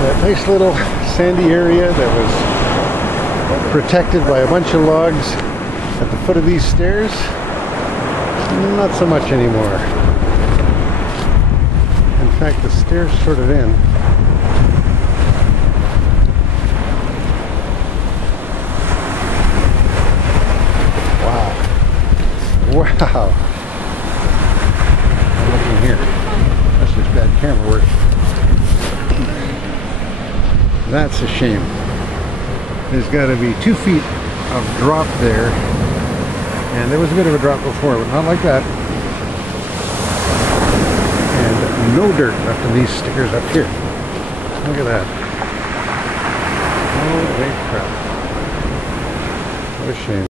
That nice little sandy area that was protected by a bunch of logs at the foot of these stairs, not so much anymore. In fact, the stairs sort of end. Wow. Wow. I'm looking here. That's just bad camera work. That's a shame. There's got to be 2 feet of drop there, and there was a bit of a drop before, but not like that. And no dirt left in these stairs up here. Look at that. Holy crap. What a shame.